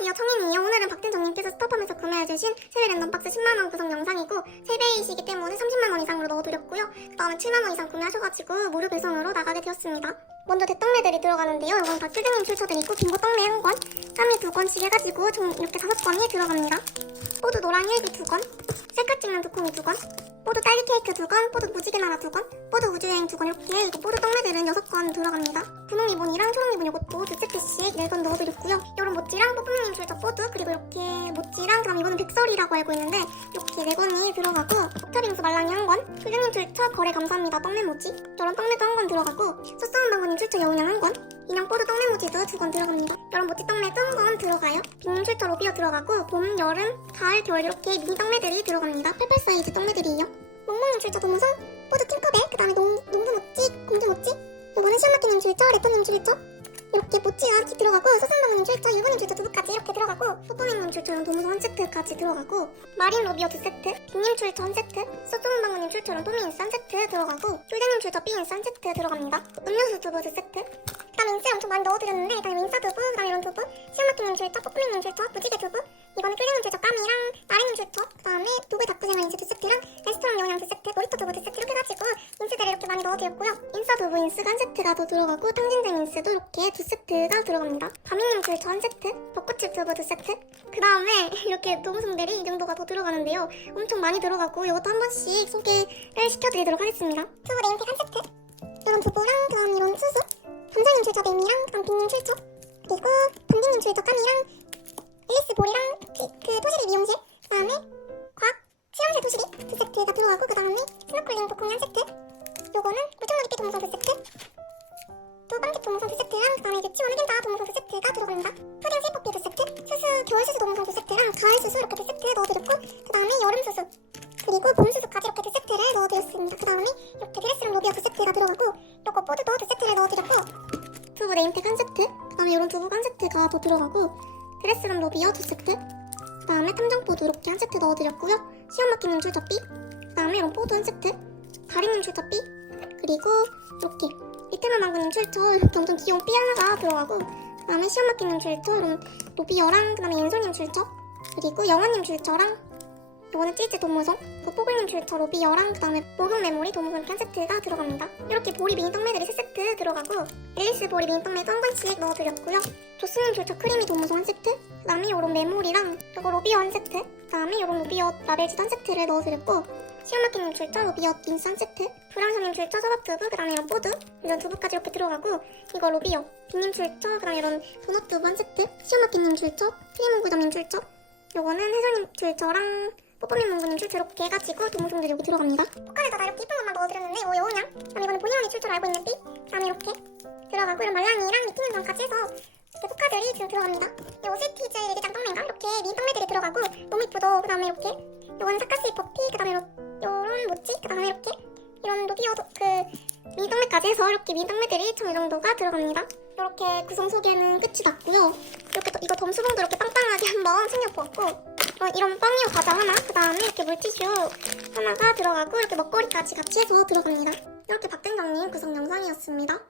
안녕하세요. 청인이에요. 오늘은 박진정님께서 스톱하면서 구매해주신 세배 랜덤박스 10만원 구성 영상이고 세배이시기 때문에 30만원 이상으로 넣어드렸고요. 그 다음에 7만원 이상 구매하셔가지고 무료 배송으로 나가게 되었습니다. 먼저 대떡매들이 들어가는데요. 이건 다 쭈쭈님 출처들이고 김고 떡매 한권 까미 두 건씩 해가지고 총 이렇게 다섯 건이 들어갑니다. 뽀드 노랑 일기 두건 셀카 찍는 두콩이 두건 뽀드 딸기 케이크 두건 뽀드 무지개 나라 두건 뽀드 우주여행 두건 이렇게 이거 뽀드 떡매들은 여섯 건 들어갑니다. 분홍 리본이랑 초록 리본 이것도 두 세트씩 4건 넣어드렸고요 요런 모찌랑 뽀뽀님 출처 뽀드 그리고 이렇게 모찌랑 그다음 이거는 백설이라고 알고 있는데 이렇게 4건이 들어가고 옥타빙수 말랑이 한건 필드님 출처 거래 감사합니다. 떡매 모찌. 요런 떡매도 한건 들어가고 소스한 방구님 출처 여운양 한건 인형 뽀드 떡매 모찌도 두건 들어갑니다. 요런 모찌 떡매도 한건 들어가요. 빅님 출처 로비어 들어가고 봄, 여름, 가을, 겨울 이렇게 미니 떡매들이 들어갑니다. 88 사이즈 떡매들이에요. 몽몽님 출처 동성 뽀드 팅커벨 그다음에 농, 농부 모찌 공주 모찌. 요거는 시아마키님 출처 래퍼님 출처 이렇게 이렇게 들어가고 소산방님 출처 유부님 출처 두 부까지 이렇게 들어가고 소포민님 출처랑 도무소 한 세트까지 들어가고 마린 로비어 두 세트 빅님 출처 한 세트 소소문방구님 출처랑 또미인스 한 세트 들어가고 쫄대님 출처 삐인스 한 세트 들어갑니다. 음료수 두부 두 세트. 그다음에 인스 엄청 많이 넣어드렸는데 그다음에 윈사 두부 그다음에 이런 두부 시아마키님 출처 뽀뽀민님 출처 무지개 두부 많이 넣어드렸고요. 인싸 두부 인스가 한 세트가 더 들어가고 탕진장 인스도 이렇게 두 세트가 들어갑니다. 바미님 출처 한 세트 벚꽃집 두부 두 세트? 그 다음에 이렇게 노무송들이 이 정도가 더 들어가는데요. 엄청 많이 들어가고 이것도 한 번씩 소개를 시켜드리도록 하겠습니다. 두부 네임팩 한 세트 이런 두부랑 그다음 이런 수수 감자님 매미랑 그다음 빅님 출처 그리고 반디님 출처 까미랑 앨리스 볼이랑 그, 그 토시리 미용실 그 다음에 과학 수영실 토시리 두 세트가 들어가고 그 다음에 스노클링 복콩이 한 세트 동물원 두 세트? 또 빵집 동물원 두 세트랑 그 다음에 유치원 흑임다 동물원 두 세트가 들어갑니다. 푸딩 세퍼피 두 세트? 수수 겨울 수수 동물원 두 세트랑 가을 수수 이렇게 두 세트 넣어드렸고 그 다음에 여름 수수 그리고 봄 수수까지 이렇게 두 세트를 넣어드렸습니다. 그 다음에 이렇게 드레스룸 로비아 두 세트가 들어가고 요거 보드도 두 세트를 넣어드렸고 두부 네임팩 한 세트 그 다음에 이런 두부 한 세트가 더 들어가고 드레스룸 로비어 두 세트 그 다음에 탐정포도 이렇게 한 세트 넣어드렸고요. 시험마키님 B 그 다음에 이런 포도 한 세트 출처 B 그리고 이렇게 리틀만 망구님 출처 이렇게 엄청 귀여운 B 하나가 들어가고 그 다음에 시험마키님 출처 이런 로비어랑 그 다음에 연소님 출처 그리고 영화님 출처랑 이거는 찌즈 도무송 그 뽀글님 출처 로비어랑 그 다음에 목욕 메모리 도무송 이렇게 한 세트가 들어갑니다. 이렇게 보리 미니 떡매들이 세 세트 들어가고 앨리스 보리 미니 떡매도 한 번씩 넣어드렸고요. 조스님 출처 크리미 도무송 한 세트 그 다음에 이런 메모리랑 이거 로비어 한 세트 그 다음에 이런 로비어 라벨지도 한 세트를 넣어드렸고 출처 로비어 인스 한 세트. 브랑사님 출처 서밥 두부 그 다음에 이런 보드 이런 두부까지 이렇게 들어가고 이거 로비어 빅님 출처 그 다음에 이런 도넛 두부 한 세트. 시어마키님 출처 트리몽구점님 출처 요거는 혜선님 출처랑 뽀뽀님 문구님 출처 이렇게 해가지고 동물종들이 여기 들어갑니다. 포칸에다 나 이렇게 이쁜 것만 넣어드렸는데 뭐 여우냥 그다음에 이거는 본의 아니 출처를 알고 있는 삐 그다음에 이렇게 들어가고 이런 말랑이랑 미팅인장까지 해서 이렇게 포카들이 지금 들어갑니다. 이 오세티즈 일기장 떡매인가? 이렇게 미 떡매들이 들어가고 너무 이쁘죠 그 다음에 이렇게 요거는 사카스이 퍼피 그 다음에 요, 요런 모찌 그다음에 이렇게 이런 로비어도 그 미니 떡매까지 해서 이렇게 미니 떡매들이 총이 정도가 들어갑니다. 이렇게 구성 소개는 끝이 났고요. 이렇게 또 이거 덤수봉도 이렇게 빵빵하게 한번 챙겨보았고 어, 이런 빵이요 과자 하나 그 다음에 이렇게 물티슈 하나가 들어가고 이렇게 먹거리까지 같이 해서 들어갑니다. 이렇게 박된장님 구성 영상이었습니다